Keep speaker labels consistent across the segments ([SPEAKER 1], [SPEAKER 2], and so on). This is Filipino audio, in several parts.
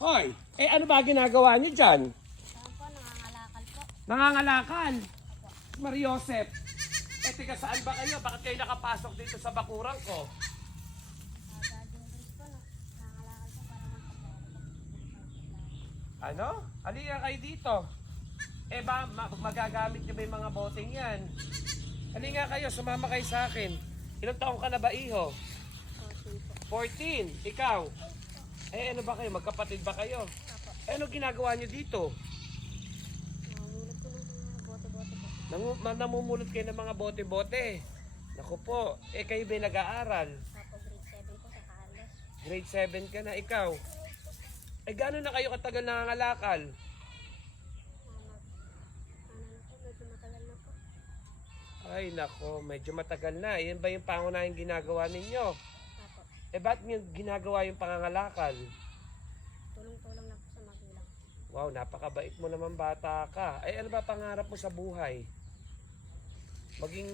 [SPEAKER 1] Hoy, eh ano ba ginagawa niyo dyan?
[SPEAKER 2] Saan po, nangangalakal po.
[SPEAKER 1] Nangangalakal. Mariosep. Eh, tiga saan ba kayo? Bakit kayo nakapasok dito sa bakuran ko?
[SPEAKER 2] Magpapalakal.
[SPEAKER 1] Ano? Halika kayo dito. Eh ba, ma- magagamit niyo ba yung mga boteng yan? Halika kayo, sumama kayo sa akin. Ilang taong ka na ba, iho?
[SPEAKER 2] 14 po.
[SPEAKER 1] 14. Ikaw? Eh, ano ba kayo? Magkapatid ba kayo?
[SPEAKER 2] Apo.
[SPEAKER 1] Eh, ano ginagawa niyo dito?
[SPEAKER 2] Namumulot po ng mga bote-bote po.
[SPEAKER 1] Nangu- ma- namumulot kayo ng mga bote-bote. Naku po, eh kayo ba nag-aaral?
[SPEAKER 2] Apo, grade 7 po sa Carlos.
[SPEAKER 1] Grade 7 ka na, ikaw. Eh, gano'n na kayo katagal nangangalakal?
[SPEAKER 2] Mga mag... Ano na po, medyo matagal na po.
[SPEAKER 1] Ay, nako, medyo matagal na. Yan ba yung pangunahing ginagawa ninyo? Eh, ba't niyo ginagawa yung pangangalakal?
[SPEAKER 2] Tulong-tulong na po sa magulang.
[SPEAKER 1] Wow, napakabait mo naman bata ka. Ay, ano ba pangarap mo sa buhay? Maging,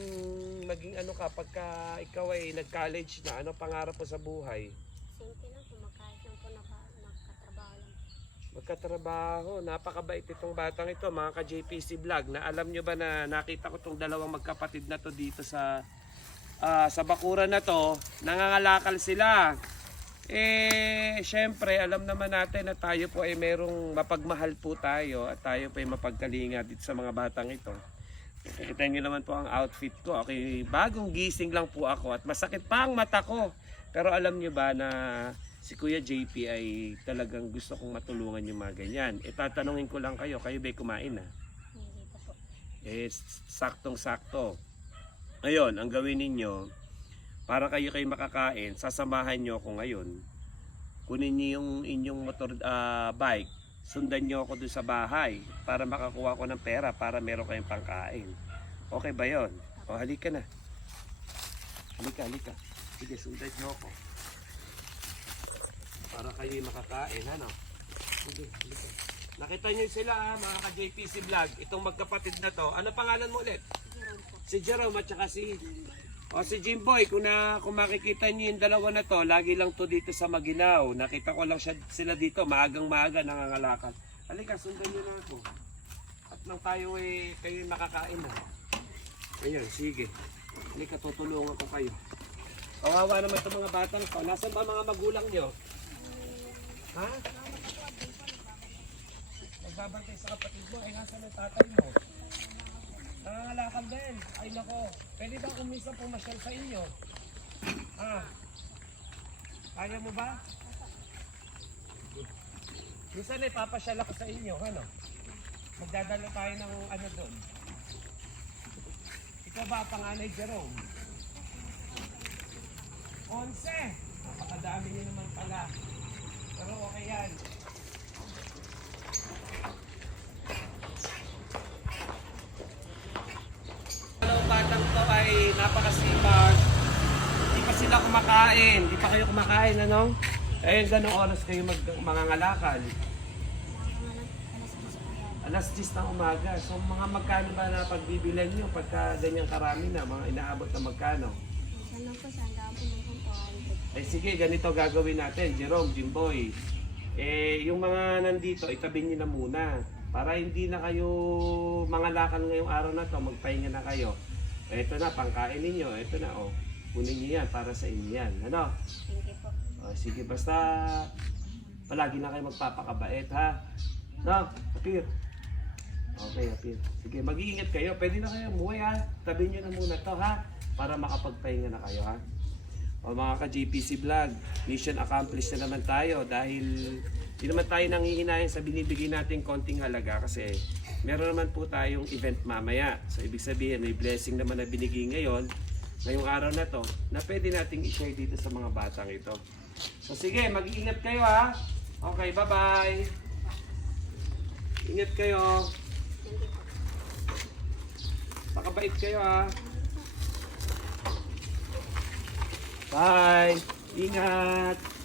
[SPEAKER 1] maging ano ka, pagka ikaw ay nag-college na, ano pangarap mo sa buhay?
[SPEAKER 2] Simple lang po, magkahit lang po naka, makatrabaho lang.
[SPEAKER 1] Magkatrabaho, napakabait itong batang ito, mga ka-JPC Vlog. Na alam nyo ba na nakita ko itong dalawang magkapatid na to dito sa ah, sa bakuran na to, nangangalakal sila. Eh, syempre, alam naman natin na tayo po ay merong mapagmahal po tayo at tayo po ay mapagkalinga dito sa mga batang ito. Kita nyo naman po ang outfit ko. Okay, bagong gising lang po ako at masakit pa ang mata ko. Pero alam nyo ba na si Kuya JP ay talagang gusto kong matulungan yung mga ganyan. E tatanungin ko lang kayo, kayo ba kumain na?
[SPEAKER 2] Hindi po.
[SPEAKER 1] Eh, saktong-sakto. Ngayon, ang gawin ninyo, para kayo kayo makakain, sasamahan nyo ako ngayon. Kunin niyo yung inyong motor ah, bike, sundan nyo ako dun sa bahay para makakuha ko ng pera para meron kayong pangkain. Okay ba yon? O halika na. Halika, halika. Sige, sundan nyo ako. Para kayo makakain, ano? Sige, halika. Nakita nyo sila ha, mga ka-JPC vlog. Itong magkapatid na to. Ano pangalan mo ulit? Si Jerome at saka si o si Jimboy, kung, na, kung makikita niyo yung dalawa na to, lagi lang to dito sa Maginaw. Nakita ko lang siya, sila dito, maagang maaga nangangalakal. Halika, sundan niyo na ako. At nang tayo eh, kayo makakain na. Ayun, sige. Halika, tutulungan ko kayo. Kawawa naman itong mga batang to. Nasaan ba mga magulang niyo? Ha? Nagbabantay sa kapatid mo, ay nasa ng tatay mo. Nangangalakal din. Ay nako, pwede ba kung minsan pumasyal sa inyo? Ha? Kaya mo ba? Minsan eh, papasyal ako sa inyo, ano? Magdadala tayo ng ano doon. Ikaw ba ang panganay Jerome? Onse! Napakadami niyo naman pala. Pero okay yan. Dalawang batang to ay napakasipag. Hindi pa sila kumakain. Hindi pa kayo kumakain, ano? Eh, ganong oras kayo mag mangangalakal? Alas 10 ng umaga. So, mga magkano ba na pagbibilan nyo pagka ganyang karami na? Mga inaabot na magkano?
[SPEAKER 2] Lang po, saan po.
[SPEAKER 1] Eh sige, ganito gagawin natin, Jerome, Jimboy. Eh, yung mga nandito, itabi nyo na muna. Para hindi na kayo mangalakal ngayong araw na to, magpahinga na kayo. Ito na, pangkain ninyo. Ito na, oh. Kunin nyo yan para sa inyo yan. Ano?
[SPEAKER 2] Thank you po.
[SPEAKER 1] Oh, sige, basta palagi na kayo magpapakabait, ha? No? Apir. Okay, Apir. Sige, mag-iingat kayo. Pwede na kayo umuwi, ha? Tabi nyo na muna to, ha? Para makapagpahinga na kayo, ha? O mga ka-JPC Vlog, mission accomplished na naman tayo dahil di naman tayo nangihinayin sa binibigay nating konting halaga kasi meron naman po tayong event mamaya. So ibig sabihin may blessing naman na binigay ngayon, ngayong araw na to, na pwede nating i-share dito sa mga batang ito. So sige, mag-iingat kayo ha. Okay, bye-bye. Ingat kayo. Pakabait kayo ha. Bye. Ingat.